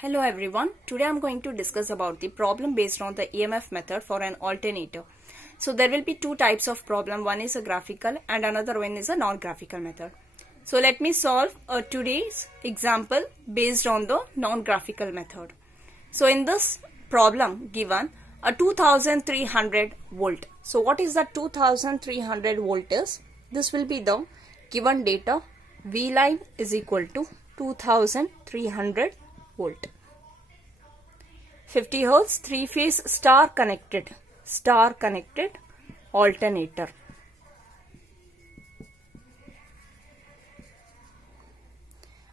Hello everyone. Today I'm going to discuss about the problem based on the EMF method for an alternator. So there will be two types of problem. One is a graphical and another one is a non-graphical method. So let me solve today's example based on the non-graphical method. So in this problem given a 2300 volt. So what is that 2300 volt is? This will be the given data. V line is equal to 2300 volt. 50 hertz 3-phase star connected alternator.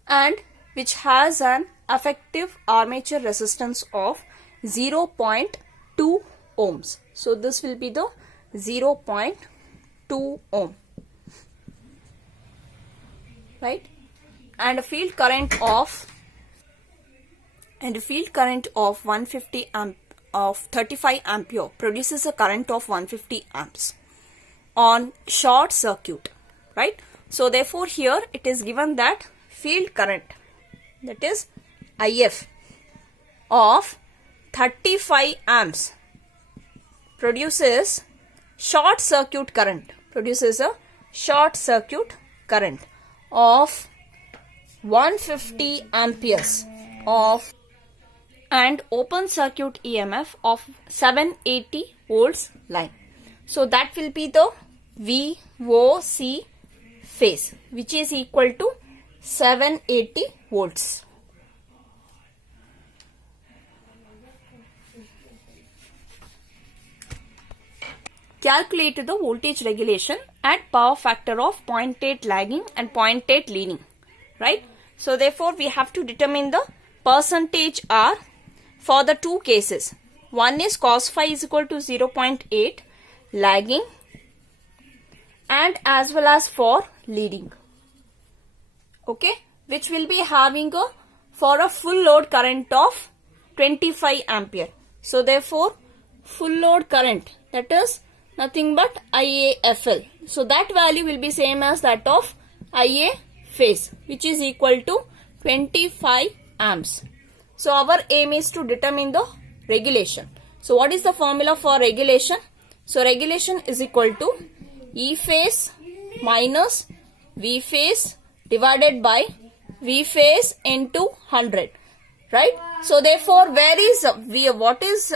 And which has an effective armature resistance of 0.2 ohms. So this will be the 0.2 ohm. Right? And a field current of 150 amp of 35 ampere produces a current of 150 amps on short circuit, right? So therefore here it is given that field current, that is IF, of 35 amps produces short circuit current, of 150 amperes of and open circuit EMF of 780 volts line. So that will be the VOC phase, which is equal to 780 volts. Calculate the voltage regulation at power factor of 0.8 lagging and 0.8 leading, right? So therefore we have to determine the percentage R for the two cases. One is cos phi is equal to 0.8 lagging and as well as for leading. Okay, which will be having for a full load current of 25 ampere. So therefore full load current, that is nothing but IAFL. So that value will be same as that of IA phase, which is equal to 25 amps. So our aim is to determine the regulation. So what is the formula for regulation? So regulation is equal to E phase minus V phase divided by V phase into 100, right? So therefore where is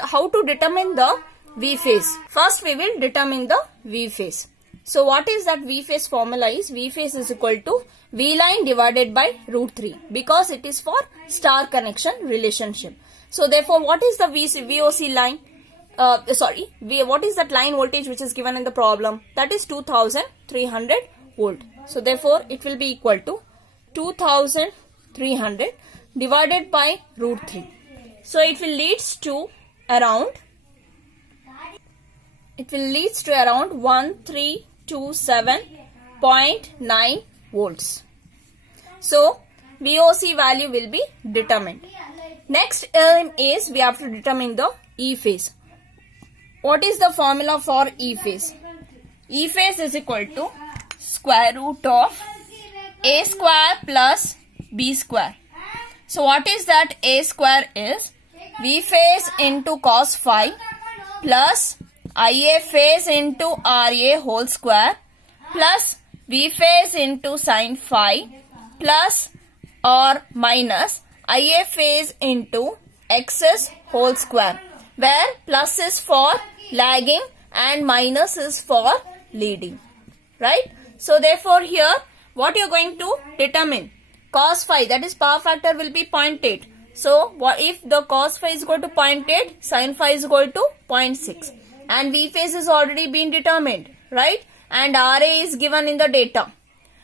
how to determine the V phase? First we will determine the V phase. So what is that V phase formula is? V phase is equal to V line divided by √3 because it is for star connection relationship. So therefore what is the VOC line? What is that line voltage which is given in the problem? That is 2300 volt. So therefore it will be equal to 2300 divided by √3. So it will leads to around 1327.9 volts. So VOC value will be determined. Next is we have to determine the E phase. What is the formula for E phase? E phase is equal to square root of A square plus B square. So what is that? A square is V phase into cos phi plus IA phase into RA whole square plus V phase into sin phi plus or minus IA phase into XS whole square, where plus is for lagging and minus is for leading, right? So therefore here what you are going to determine? Cos phi, that is power factor, will be 0.8. So what if the cos phi is equal to 0.8, sin phi is equal to 0.6. And V phase is already been determined, right? And RA is given in the data.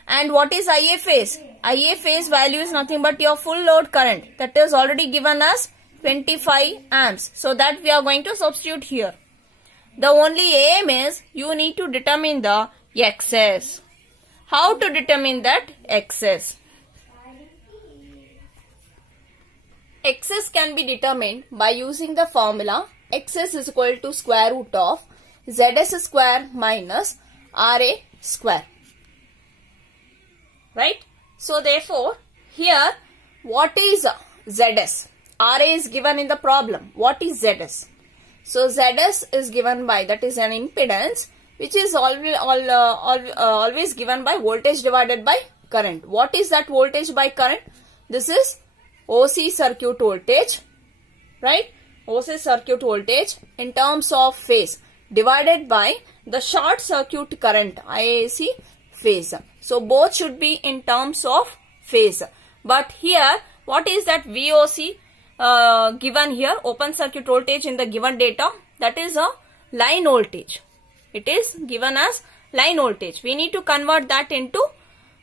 And what is IA phase? IA phase value is nothing but your full load current, that is already given as 25 amps. So that we are going to substitute here. The only aim is you need to determine the XS. How to determine that XS? XS can be determined by using the formula XS is equal to square root of ZS square minus RA square, right? So therefore here what is ZS? RA is given in the problem. What is ZS? So ZS is given by, that is an impedance which is always given by voltage divided by current. What is that voltage by current? This is OC circuit voltage, right? OC circuit voltage in terms of phase divided by the short circuit current, IAC phase. So both should be in terms of phase. But here, what is that VOC given here? Open circuit voltage in the given data, that is a line voltage. It is given as line voltage. We need to convert that into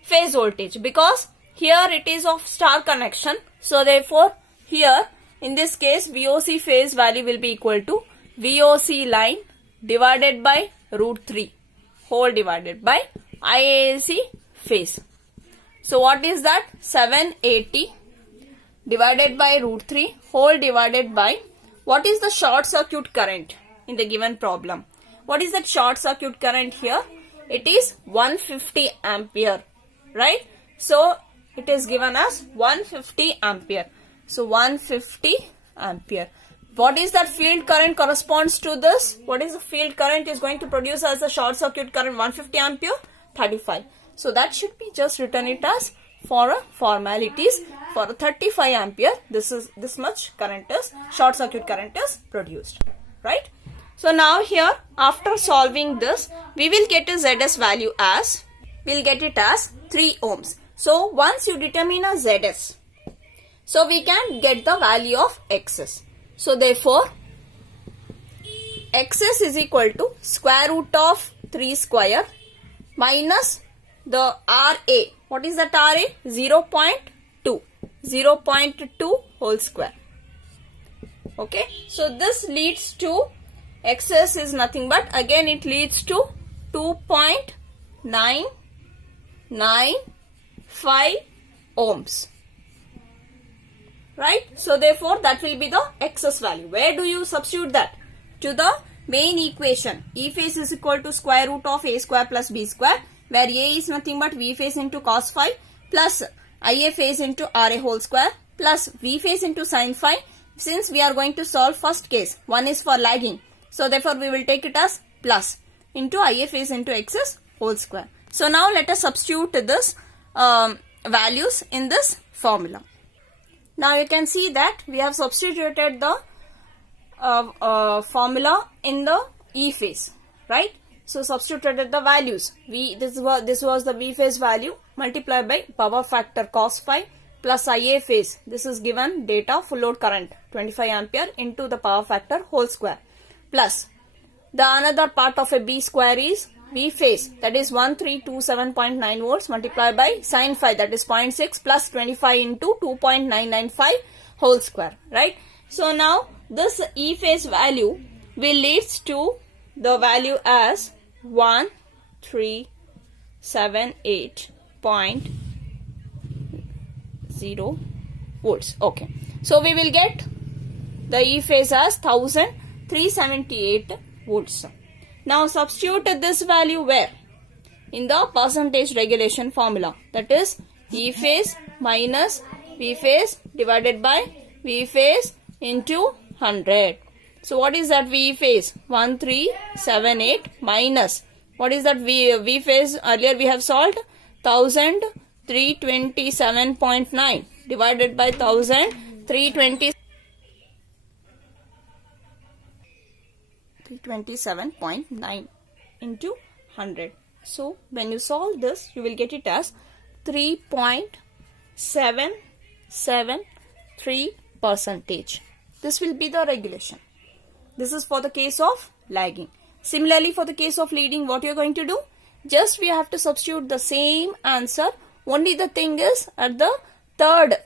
phase voltage because here it is of star connection. So therefore, here in this case, VOC phase value will be equal to VOC line divided by √3 whole divided by IAC phase. So what is that? 780 divided by √3 whole divided by, what is the short circuit current in the given problem? What is that short circuit current here? It is 150 ampere, right? So it is given as 150 ampere. So 150 ampere. What is that field current corresponds to this? What is the field current is going to produce as the short circuit current? 150 ampere, 35. So that should be just written it as for a formalities. For a 35 ampere, this much current is, short circuit current is produced, right? So now here, after solving this, we will get a ZS value as, we'll get it as 3 ohms. So once you determine a ZS, so we can get the value of XS. So therefore, XS is equal to square root of 3 square minus the RA. What is that RA? 0.2. 0.2 whole square. Okay. So this leads to, XS is nothing but, again it leads to 2.995 ohms. Right? So therefore that will be the XS value. Where do you substitute that? To the main equation. E phase is equal to square root of A square plus B square, where A is nothing but V phase into cos phi plus IA phase into RA whole square plus V phase into sin phi. Since we are going to solve first case, one is for lagging. So therefore we will take it as plus into IA phase into XS whole square. So now let us substitute this values in this formula. Now you can see that we have substituted the formula in the E phase, right? So substituted the values. This was the V phase value multiplied by power factor cos phi plus IA phase. This is given data full load current 25 ampere into the power factor whole square plus the another part of a B square is V phase, that is 1327.9 volts multiplied by sin phi, that is 0.6 plus 25 into 2.995 whole square, right? So now this E phase value will leads to the value as 1378.0 volts. Okay. So we will get the E phase as 1378 volts. Now substitute this value where? In the percentage regulation formula, that is E phase minus V phase divided by V phase into 100. So what is that V phase? 1378 minus, what is that V phase? Earlier we have solved 1327.9 divided by 1327.9 into 100. So when you solve this, you will get it as 3.773%. This will be the regulation. This is for the case of lagging. Similarly, for the case of leading, what you are going to do? Just we have to substitute the same answer. Only the thing is at the third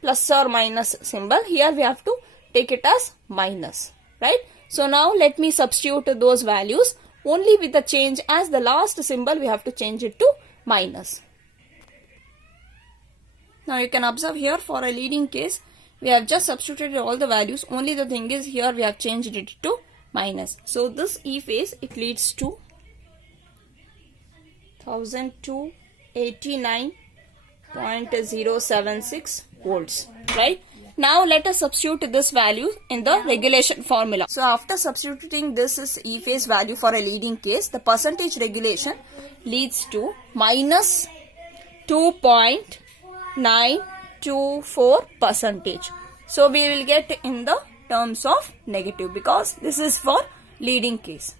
plus or minus symbol. Here we have to take it as minus, right? So now let me substitute those values. Only with the change as the last symbol we have to change it to minus. Now you can observe here for a leading case, we have just substituted all the values. Only the thing is here we have changed it to minus. So this E phase, it leads to 1289.076 volts, right? Now let us substitute this value in the regulation formula. So after substituting this is E phase value for a leading case, the percentage regulation leads to minus 2.924 percentage. So we will get in the terms of negative because this is for leading case.